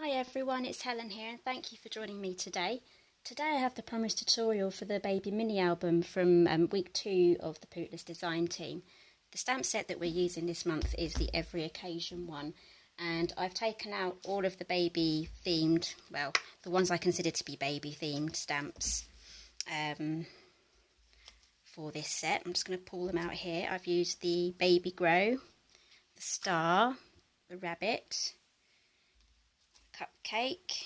Hi everyone, it's Helen here and thank you for joining me today. Today I have the promised tutorial for the baby mini album from week 2 of the Pootless Design team. The stamp set that we're using this month is the Every Occasion one, and I've taken out all of the baby themed, well, the ones I consider to be baby themed stamps for this set. I'm just going to pull them out here. I've used the baby grow, the star, the rabbit, cupcake,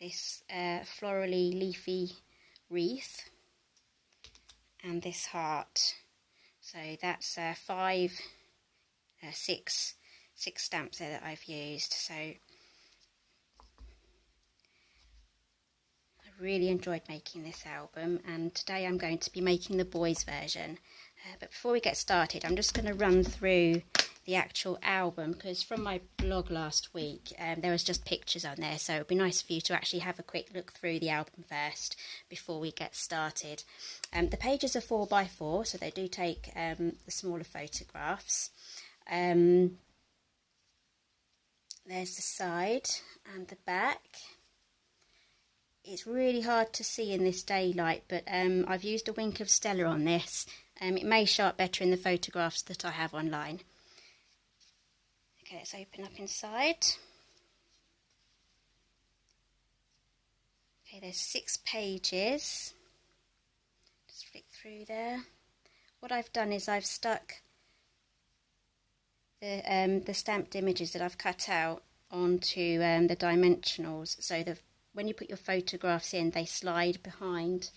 this florally leafy wreath, and this heart. So that's six stamps there that I've used. So I really enjoyed making this album, and today I'm going to be making the boys version. But before we get started, I'm just going to run through the actual album, because from my blog last week there was just pictures on there, so it would be nice for you to actually have a quick look through the album first before we get started. The pages are 4x4, so they do take the smaller photographs. There's the side and the back. It's really hard to see in this daylight, but I've used a wink of Stella on this. It may show up better in the photographs that I have online. Okay, let's open up inside. Okay, there's 6 pages. Just flick through there. What I've done is I've stuck the stamped images that I've cut out onto the dimensionals, so that when you put your photographs in, they slide behind.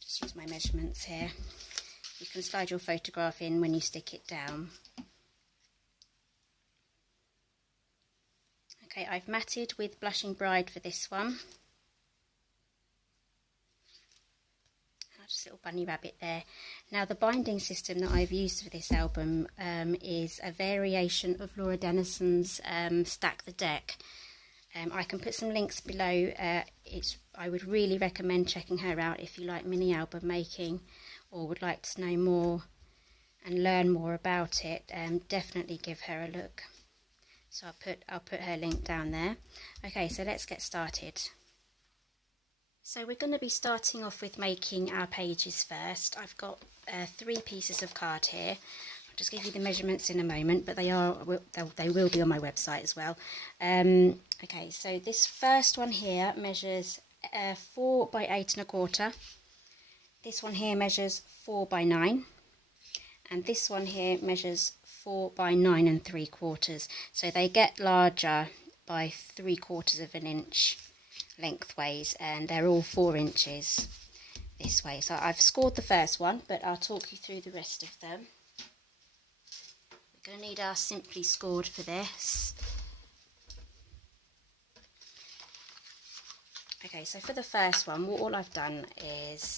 Just use my measurements here. You can slide your photograph in when you stick it down. Okay, I've matted with Blushing Bride for this one. Just a little bunny rabbit there. Now, the binding system that I've used for this album is a variation of Laura Denison's Stack the Deck. I can put some links below. I would really recommend checking her out if you like mini album making or would like to know more and learn more about it. Definitely give her a look. So I'll put her link down there. Okay, so let's get started. So we're going to be starting off with making our pages first. I've got 3 pieces of card here. I'll just give you the measurements in a moment, but they will be on my website as well. Okay, so this first one here measures 4 by 8 1/4. This one here measures 4 by 9, and this one here measures 4 by 9 3/4. So they get larger by 3/4 of an inch lengthways, and they're all 4 inches this way. So I've scored the first one, but I'll talk you through the rest of them. We're going to need our Simply Scored for this. Okay, so for the first one, all I've done is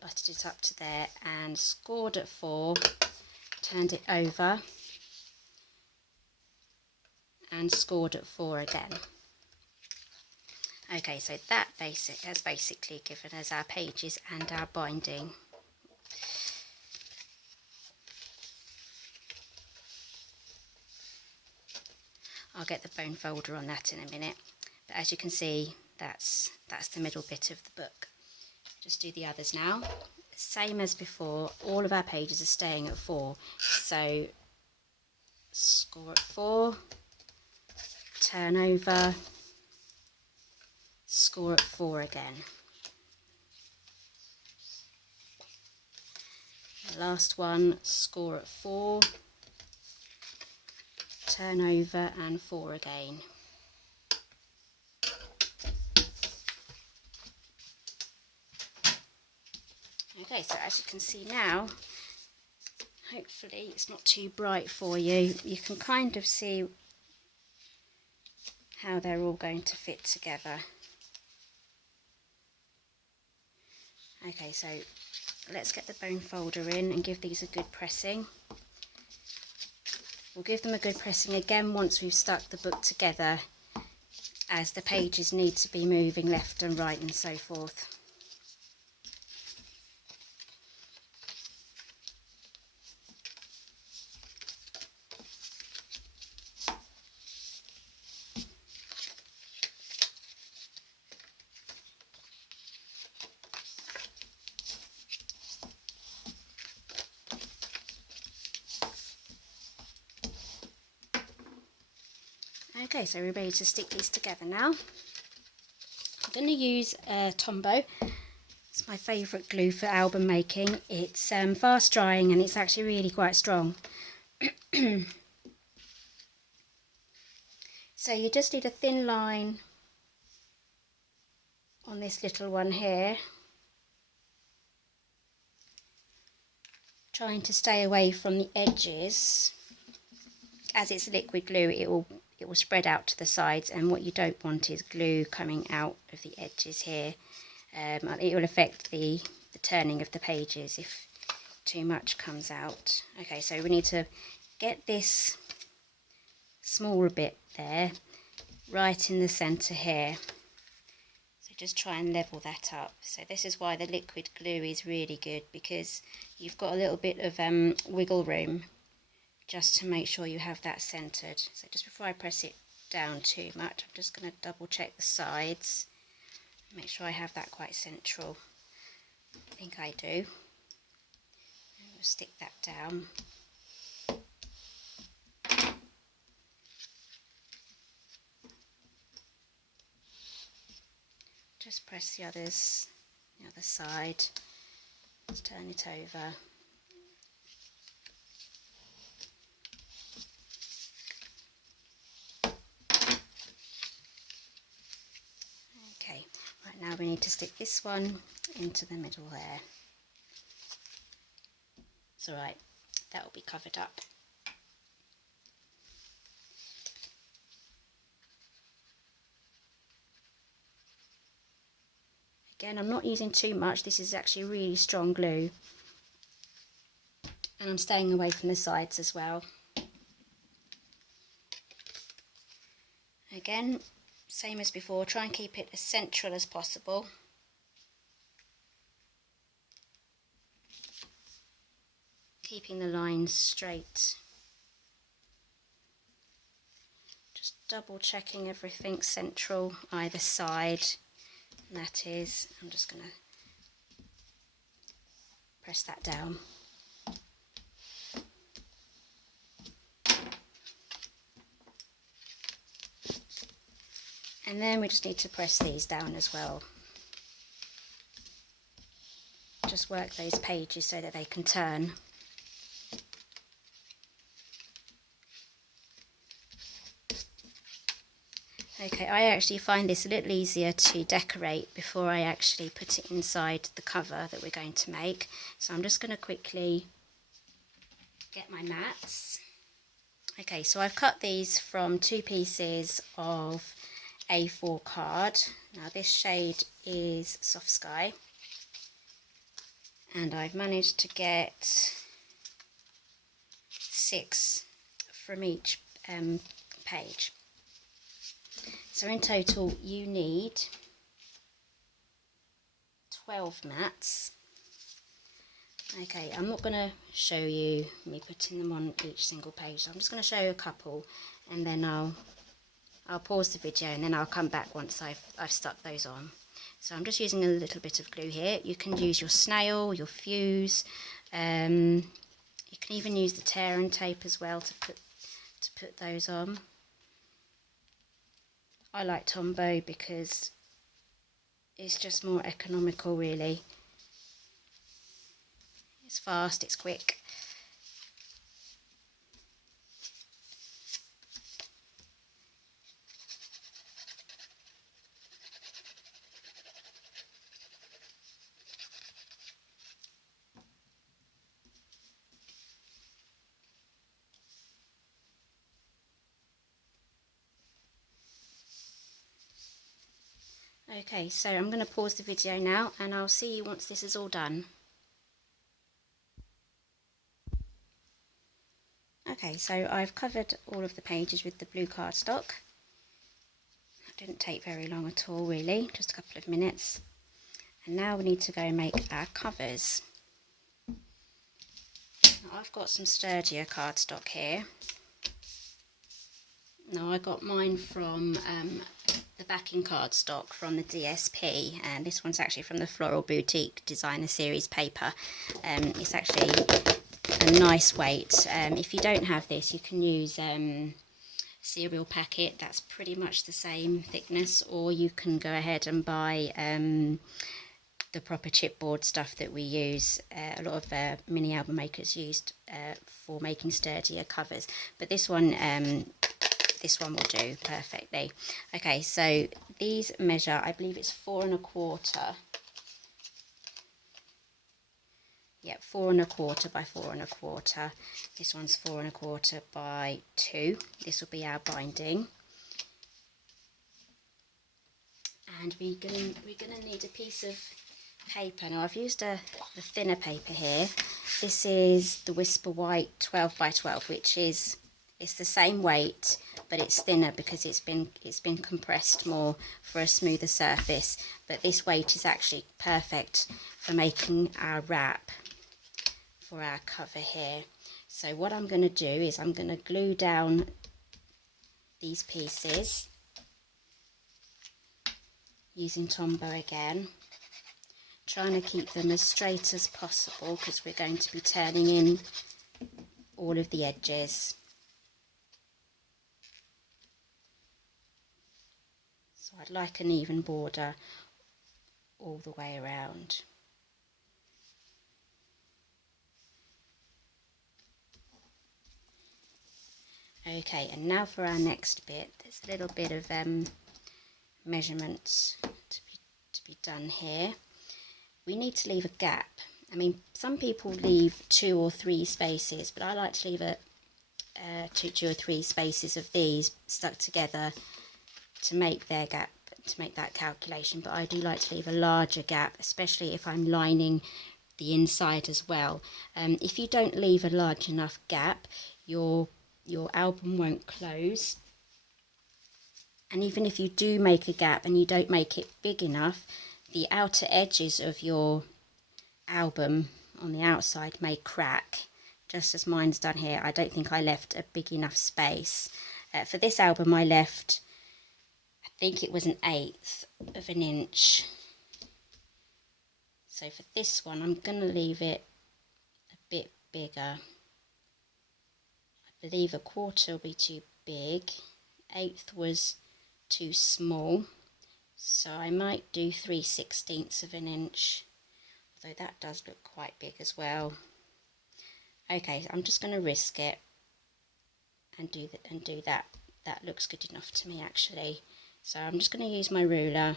butted it up to there and scored at 4, turned it over and scored at 4 again. Okay, so that has basically given us our pages and our binding. I'll get the bone folder on that in a minute. But as you can see, that's the middle bit of the book. Just do the others now. Same as before, all of our pages are staying at 4. So score at 4, turn over, score at 4 again. The last one, score at 4, turn over and 4 again. Okay, so as you can see now, hopefully it's not too bright for you. You can kind of see how they're all going to fit together. Okay, so let's get the bone folder in and give these a good pressing. We'll give them a good pressing again once we've stuck the book together, as the pages need to be moving left and right and so forth. Okay, so we're ready to stick these together now. I'm going to use Tombow. It's my favourite glue for album making. It's fast drying and it's actually really quite strong. So you just need a thin line on this little one here, trying to stay away from the edges. As it's liquid glue, it will spread out to the sides, and what you don't want is glue coming out of the edges here. It will affect the turning of the pages if too much comes out. Okay, so we need to get this small bit there right in the centre here. So just try and level that up. So this is why the liquid glue is really good, because you've got a little bit of wiggle room just to make sure you have that centred. So just before I press it down too much, I'm just going to double check the sides, make sure I have that quite central. I think I do. And we'll stick that down. Just press the other side, just turn it over. Okay, right, now we need to stick this one into the middle there. It's alright, that will be covered up. Again, I'm not using too much, this is actually really strong glue. And I'm staying away from the sides as well. Again, same as before, try and keep it as central as possible. Keeping the lines straight. Just double checking everything's central either side. And that is, I'm just going to press that down. And then we just need to press these down as well. Just work those pages so that they can turn. Okay, I actually find this a little easier to decorate before I actually put it inside the cover that we're going to make. So I'm just going to quickly get my mats. Okay, so I've cut these from 2 pieces of A4 card. Now this shade is Soft Sky, and I've managed to get 6 from each page. So in total you need 12 mats. Okay, I'm not going to show you me putting them on each single page. So I'm just going to show you a couple, and then I'll pause the video and then I'll come back once I've stuck those on. So I'm just using a little bit of glue here. You can use your snail, your fuse. You can even use the tear and tape as well to put those on. I like Tombow because it's just more economical, really. It's fast, it's quick. Okay, so I'm going to pause the video now and I'll see you once this is all done. Okay, so I've covered all of the pages with the blue cardstock. That didn't take very long at all, really, just a couple of minutes. And now we need to go and make our covers. Now, I've got some sturdier cardstock here. Now I got mine from the backing cardstock from the DSP, and this one's actually from the Floral Boutique Designer Series paper. It's actually a nice weight. If you don't have this, you can use cereal packet, that's pretty much the same thickness, or you can go ahead and buy the proper chipboard stuff that we use. A lot of mini album makers used for making sturdier covers, but this one will do perfectly. Okay, so these measure, I believe it's 4 1/4. Yep, 4 1/4 by 4 1/4. This one's 4 1/4 by 2. This will be our binding. And we're gonna need a piece of paper. Now I've used the thinner paper here. This is the Whisper White 12 by 12, which is, it's the same weight, but it's thinner because it's been compressed more for a smoother surface. But this weight is actually perfect for making our wrap for our cover here. So what I'm going to do is I'm going to glue down these pieces using Tombow again, trying to keep them as straight as possible because we're going to be turning in all of the edges. So I'd like an even border all the way around. Okay, and now for our next bit, there's a little bit of measurements to be done here. We need to leave a gap. I mean, some people leave 2 or 3 spaces, but I like to leave two or three spaces of these stuck together to make their gap, to make that calculation. But I do like to leave a larger gap, especially if I'm lining the inside as well. If you don't leave a large enough gap, your album won't close. And even if you do make a gap and you don't make it big enough, the outer edges of your album on the outside may crack, just as mine's done here. I don't think I left a big enough space. For this album I left, I think it was 1/8 of an inch. So for this one I'm going to leave it a bit bigger. I believe 1/4 will be too big, 1/8 was too small, so I might do 3/16 of an inch, although that does look quite big as well. Okay, so I'm just going to risk it and do that. That looks good enough to me actually. So I'm just going to use my ruler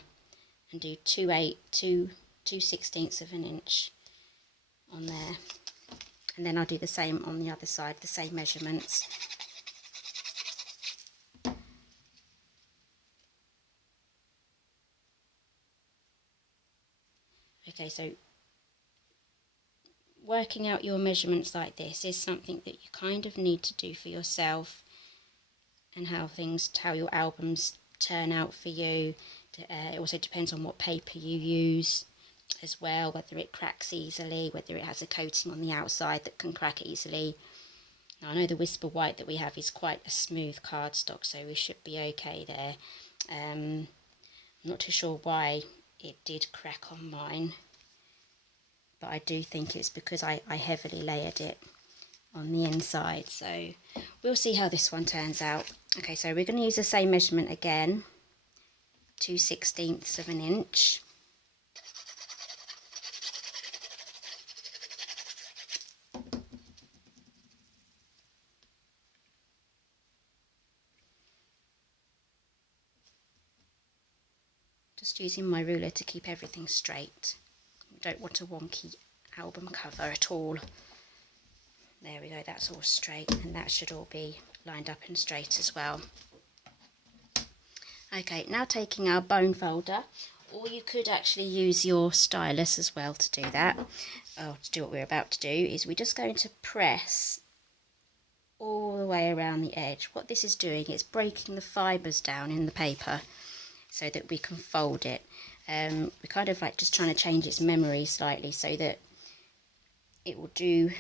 and do 2/16 of an inch on there. And then I'll do the same on the other side, the same measurements. Okay, so working out your measurements like this is something that you kind of need to do for yourself, and how your albums turn out for you. It also depends on what paper you use as well, whether it cracks easily, whether it has a coating on the outside that can crack easily. Now, I know the Whisper White that we have is quite a smooth cardstock, so we should be okay there. I'm not too sure why it did crack on mine, but I do think it's because I heavily layered it on the inside. So we'll see how this one turns out. Okay, so we're going to use the same measurement again, 2/16 of an inch. Just using my ruler to keep everything straight. We don't want a wonky album cover at all. There we go, that's all straight, and that should all be lined up and straight as well. Okay, now taking our bone folder, or you could actually use your stylus as well to do that. To do what we're about to do is we're just going to press all the way around the edge. What this is doing is breaking the fibres down in the paper so that we can fold it. We're kind of like just trying to change its memory slightly so that it will do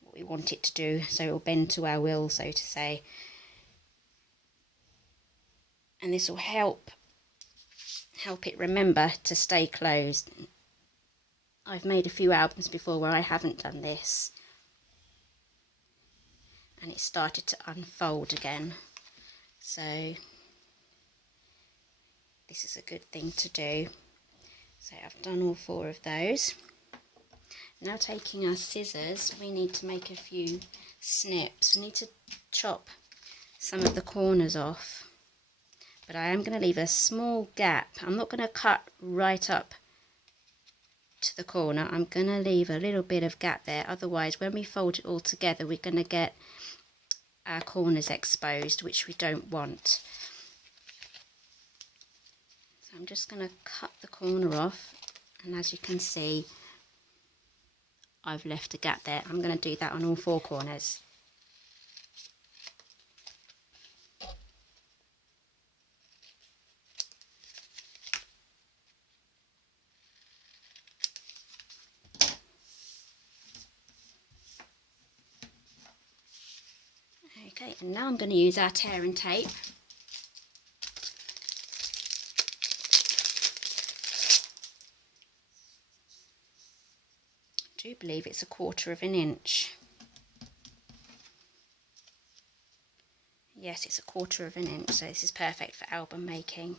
what we want it to do, so it will bend to our will, so to say. And this will help it remember to stay closed. I've made a few albums before where I haven't done this, and it started to unfold again. So this is a good thing to do. So I've done all 4 of those. Now taking our scissors, we need to make a few snips. We need to chop some of the corners off, but I am going to leave a small gap. I'm not going to cut right up to the corner. I'm going to leave a little bit of gap there, otherwise when we fold it all together we're going to get our corners exposed, which we don't want. So I'm just going to cut the corner off, and as you can see I've left a gap there. I'm going to do that on all 4 corners. Okay, and now I'm going to use our tear and tape. I do believe it's 1/4 of an inch. Yes, it's 1/4 of an inch, so this is perfect for album making.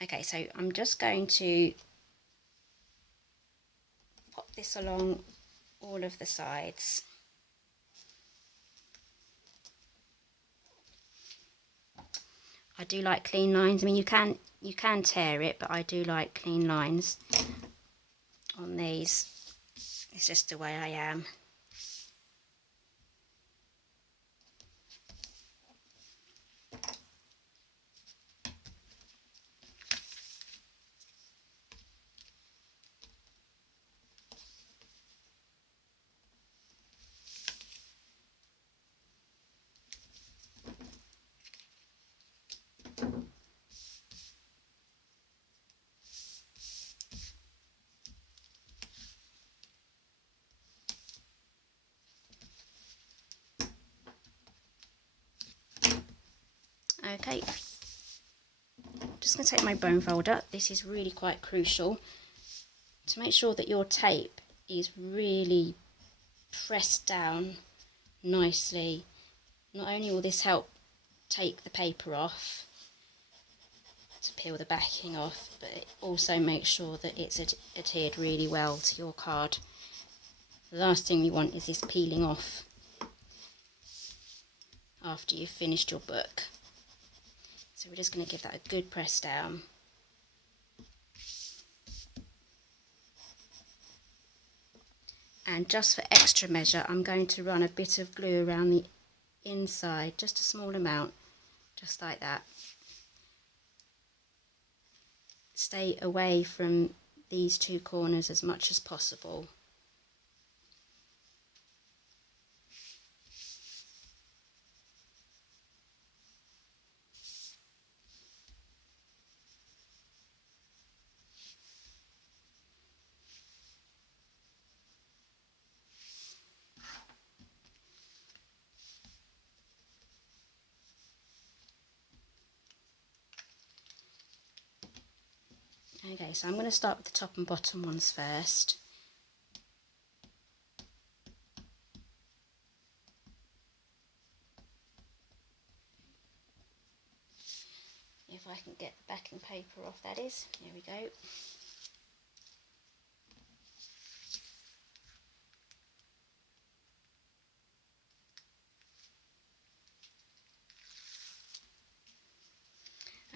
Okay, so I'm just going to pop this along all of the sides. I do like clean lines. I mean, you can tear it, but I do like clean lines on these. It's just the way I am. Okay, just going to take my bone folder. This is really quite crucial to make sure that your tape is really pressed down nicely. Not only will this help take the paper off, to peel the backing off, but it also makes sure that it's adhered really well to your card. The last thing you want is this peeling off after you've finished your book. So we're just going to give that a good press down. And just for extra measure, I'm going to run a bit of glue around the inside, just a small amount, just like that. Stay away from these 2 corners as much as possible. Okay, so I'm going to start with the top and bottom ones first. If I can get the backing paper off, that is. There we go.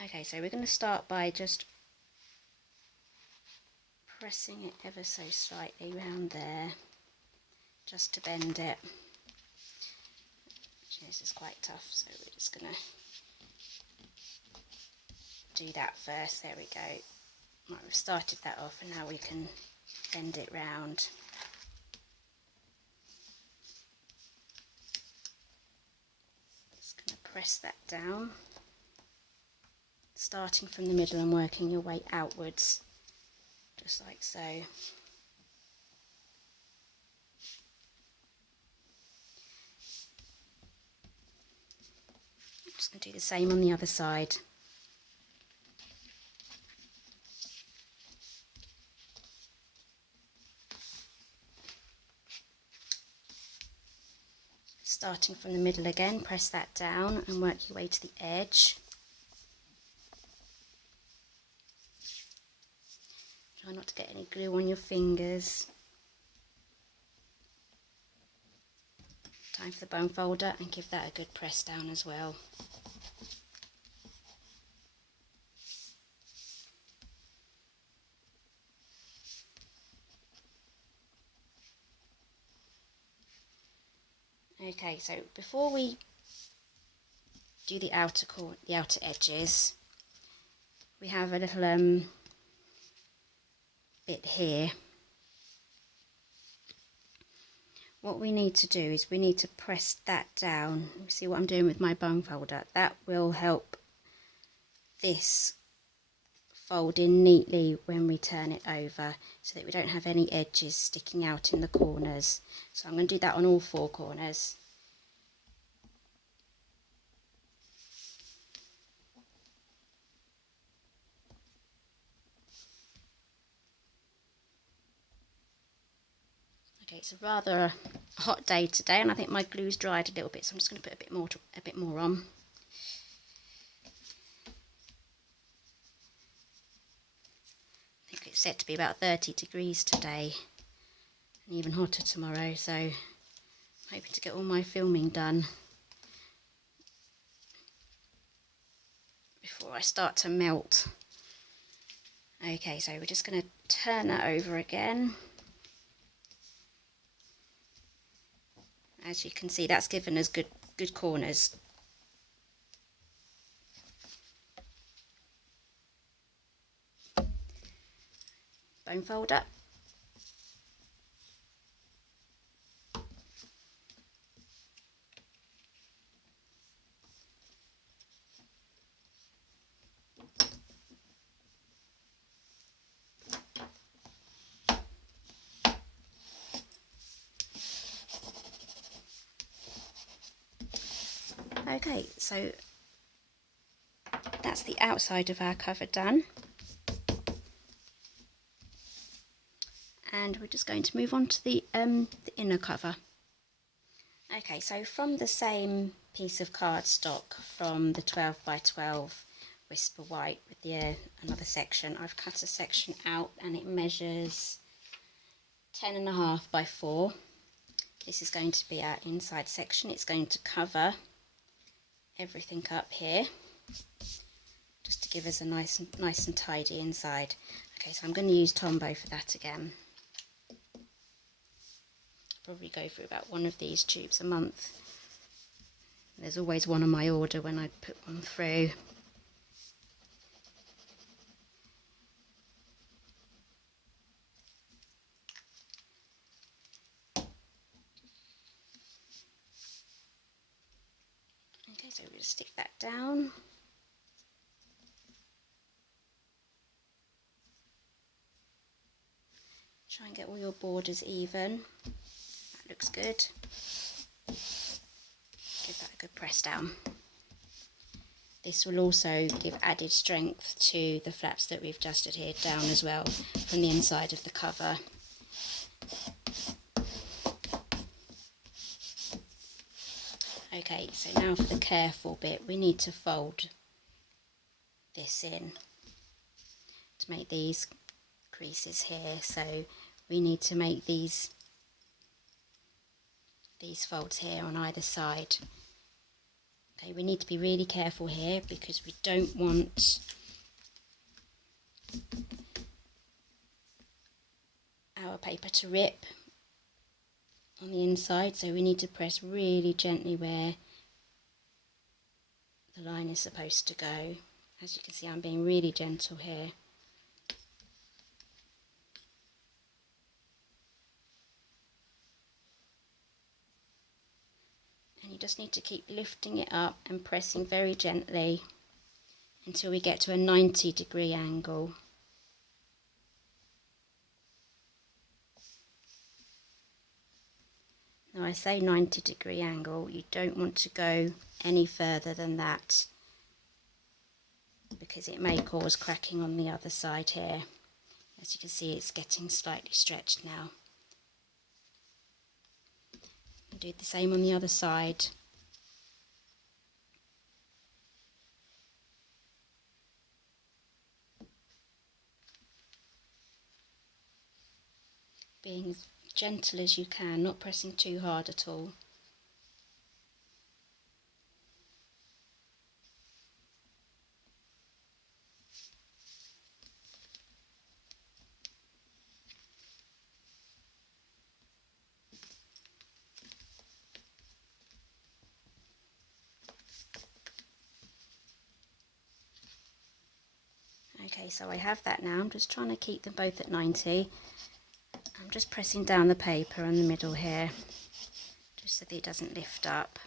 Okay, so we're going to start by just pressing it ever so slightly round there, just to bend it. Actually, this is quite tough, so we're just going to do that first. There we go. Right, we've started that off, and now we can bend it round. Just going to press that down, starting from the middle and working your way outwards, just like so. I'm just going to do the same on the other side. Starting from the middle again, press that down and work your way to the edge. Try not to get any glue on your fingers. Time for the bone folder, and give that a good press down as well. Okay, so before we do the outer edges, we have a little bit here. What we need to do is we need to press that down. You see what I'm doing with my bone folder? That will help this fold in neatly when we turn it over, so that we don't have any edges sticking out in the corners. So I'm going to do that on all 4 corners. Okay, it's a rather hot day today, and I think my glue's dried a little bit, so I'm just going to put a bit more on. I think it's set to be about 30 degrees today, and even hotter tomorrow, so I'm hoping to get all my filming done before I start to melt. Okay, so we're just going to turn that over again. As you can see, that's given us good corners. Bone folder. Okay, so that's the outside of our cover done. And we're just going to move on to the inner cover. Okay, so from the same piece of cardstock from the 12 by 12 Whisper White with the another section, I've cut a section out, and it measures 10.5 by 4. This is going to be our inside section. It's going to cover everything up here, just to give us a nice and tidy inside. Okay, so I'm going to use Tombow for that again. Probably go through about 1 of these tubes a month. There's always one on my order when I put one through. Okay, so we'll just stick that down. Try and get all your borders even. That looks good. Give that a good press down. This will also give added strength to the flaps that we've just adhered down as well from the inside of the cover. Okay, so now for the careful bit, we need to fold this in to make these creases here. So we need to make these folds here on either side. Okay, we need to be really careful here because we don't want our paper to rip on the inside, so we need to press really gently where the line is supposed to go. As you can see, I'm being really gentle here. And you just need to keep lifting it up and pressing very gently until we get to a 90-degree angle. Now I say 90-degree angle, you don't want to go any further than that because it may cause cracking on the other side here. As you can see, it's getting slightly stretched now. And do the same on the other side. Being as gentle as you can, not pressing too hard at all. Okay, so I have that now. I'm just trying to keep them both at 90. I'm just pressing down the paper in the middle here, just so that it doesn't lift up.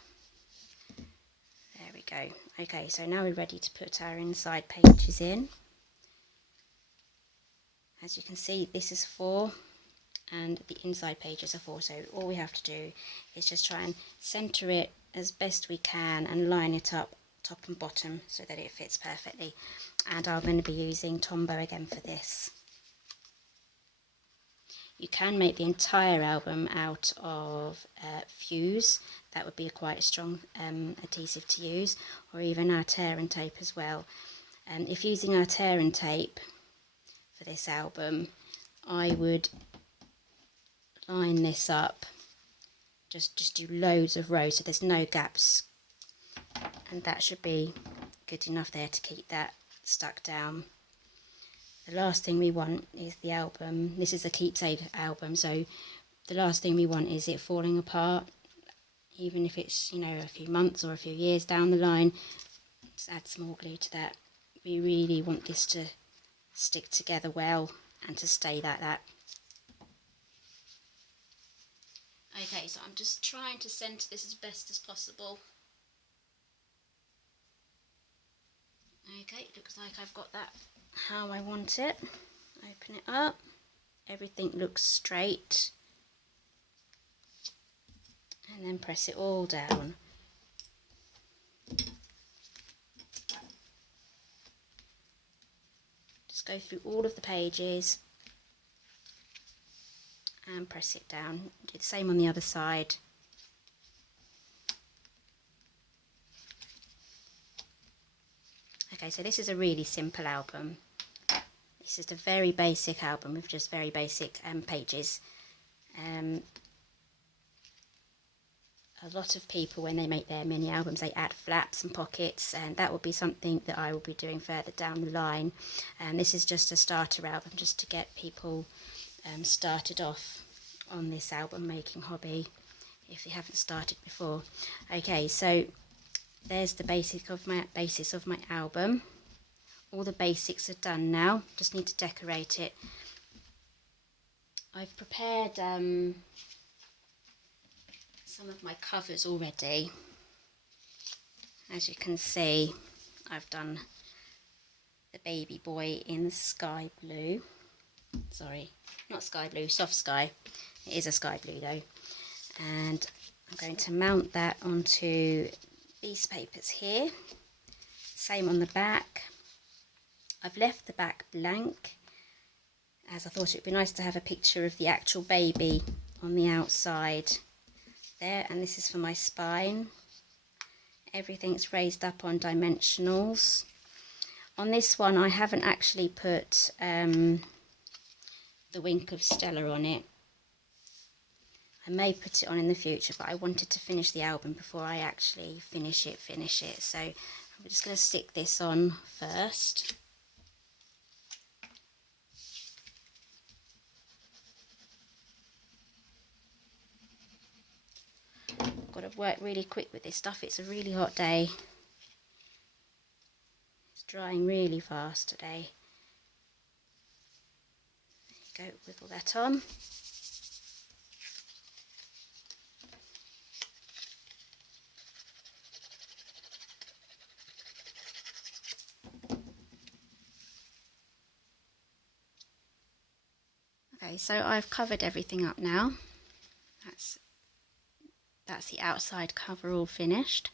There we go. Okay, so now we're ready to put our inside pages in. As you can see, this is 4 and the inside pages are 4, so all we have to do is just try and centre it as best we can and line it up top and bottom so that it fits perfectly. And I'm going to be using Tombow again for this. You can make the entire album out of fuse. That would be quite a strong adhesive to use, or even our tear and tape as well. If using our tear and tape for this album, I would line this up, just do loads of rows so there's no gaps, and that should be good enough there to keep that stuck down. The last thing we want is the album, this is a keepsake album, so the last thing we want is it falling apart, even if it's, you know, a few months or a few years down the line. Just add some more glue to that. We really want this to stick together well and to stay like that. Okay, so I'm just trying to centre this as best as possible. Okay, it looks like I've got that how I want it. Open it up, everything looks straight, and then press it all down. Just go through all of the pages and press it down. Do the same on the other side. Okay, so this is a really simple album. This is a very basic album with just very basic pages. A lot of people, when they make their mini albums, they add flaps and pockets, and that will be something that I will be doing further down the line. This is just a starter album, just to get people started off on this album making hobby, if you haven't started before. Okay, so there's the basis of my album. All the basics are done now, just need to decorate it. I've prepared some of my covers already. As you can see, I've done the baby boy in sky blue. Sorry, not sky blue, soft sky. It is a sky blue though. And I'm going to mount that onto these papers here. Same on the back. I've left the back blank, as I thought it would be nice to have a picture of the actual baby on the outside there. And this is for my spine. Everything's raised up on dimensionals. On this one I haven't actually put the wink of Stella on it. I may put it on in the future, but I wanted to finish the album before I actually finish it. So I'm just going to stick this on first. I've got to work really quick with this stuff. It's a really hot day. It's drying really fast today. There you go, wiggle that on. Okay, so I've covered everything up now. That's the outside cover all finished.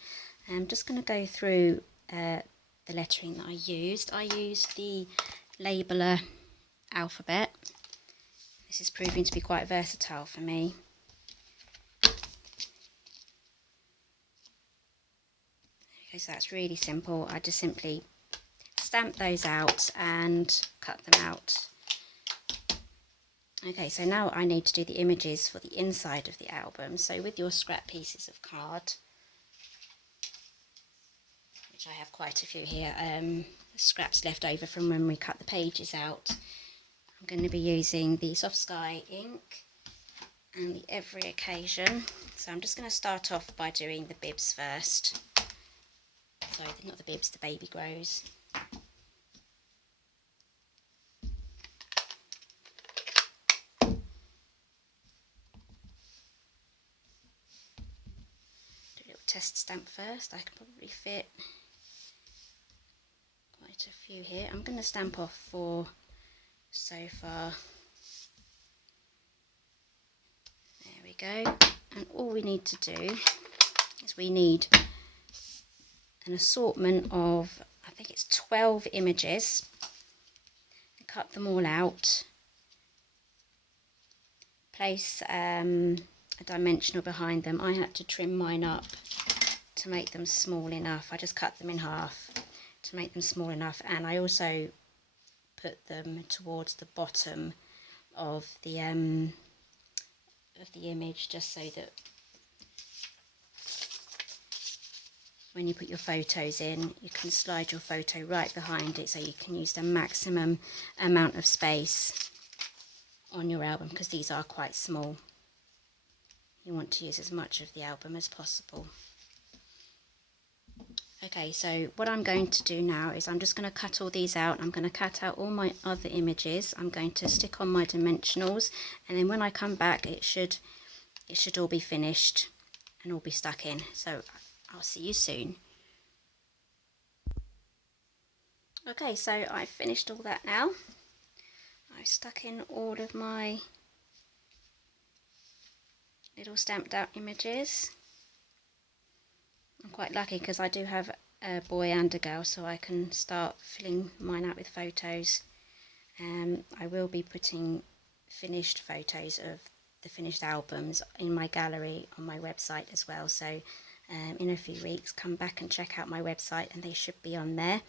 I'm just going to go through the lettering that I used. I used the Labeler alphabet. This is proving to be quite versatile for me. Okay, so that's really simple. I just simply stamp those out and cut them out. Okay, so now I need to do the images for the inside of the album. So with your scrap pieces of card, which I have quite a few here, scraps left over from when we cut the pages out, I'm going to be using the Soft Sky ink and the Every Occasion. So I'm just going to start off by doing the bibs first. Sorry, not the bibs, the baby grows. Test stamp first. I can probably fit quite a few here. I'm going to stamp off 4 so far. There we go. And all we need to do is we need an assortment of, I think it's 12 images. Cut them all out. Place a dimensional behind them. I had to trim mine up to make them small enough. I just cut them in half to make them small enough, and I also put them towards the bottom of the image, just so that when you put your photos in, you can slide your photo right behind it, so you can use the maximum amount of space on your album, because these are quite small. You want to use as much of the album as possible. Okay, so what I'm going to do now is I'm just going to cut all these out. I'm going to cut out all my other images. I'm going to stick on my dimensionals, and then when I come back it should all be finished and all be stuck in. So I'll see you soon. Okay, so I've finished all that now. I've stuck in all of my little stamped out images. I'm quite lucky because I do have a boy and a girl, so I can start filling mine out with photos. I will be putting finished photos of the finished albums in my gallery on my website as well, so in a few weeks come back and check out my website and they should be on there.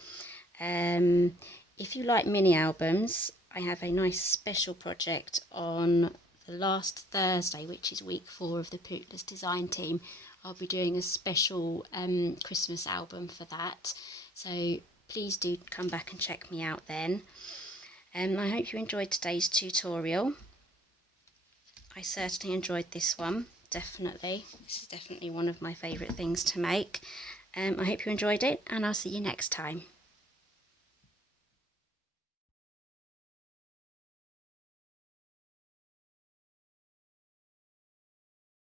If you like mini albums, I have a nice special project on the last Thursday, which is week 4 of the Pootless Design Team. I'll be doing a special Christmas album for that, so please do come back and check me out then. I hope you enjoyed today's tutorial. I certainly enjoyed this one, definitely. This is definitely one of my favourite things to make. I hope you enjoyed it, and I'll see you next time.